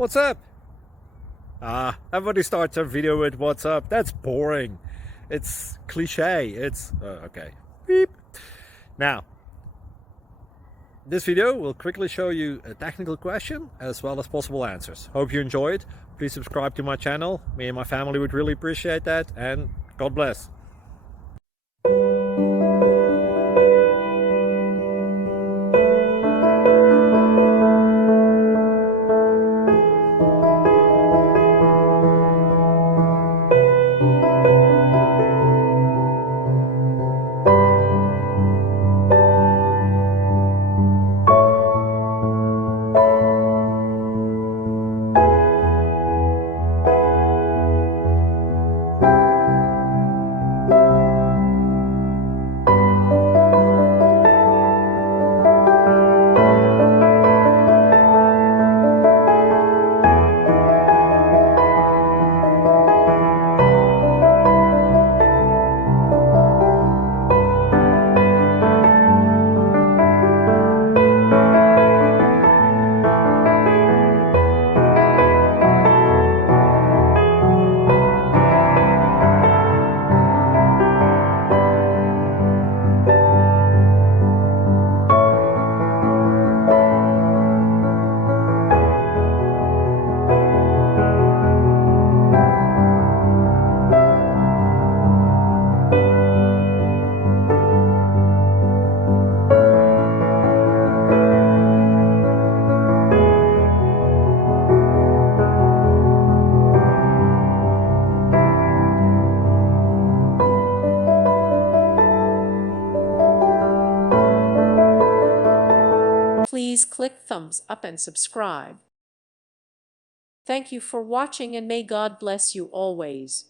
What's up? Everybody starts a video with what's up. That's boring. It's cliche. It's okay. Beep. Now, this video will quickly show you a technical question as well as possible answers. Hope you enjoyed. Please subscribe to my channel. Me and my family would really appreciate that, and God bless. Please click thumbs up and subscribe. Thank you for watching, and may God bless you always.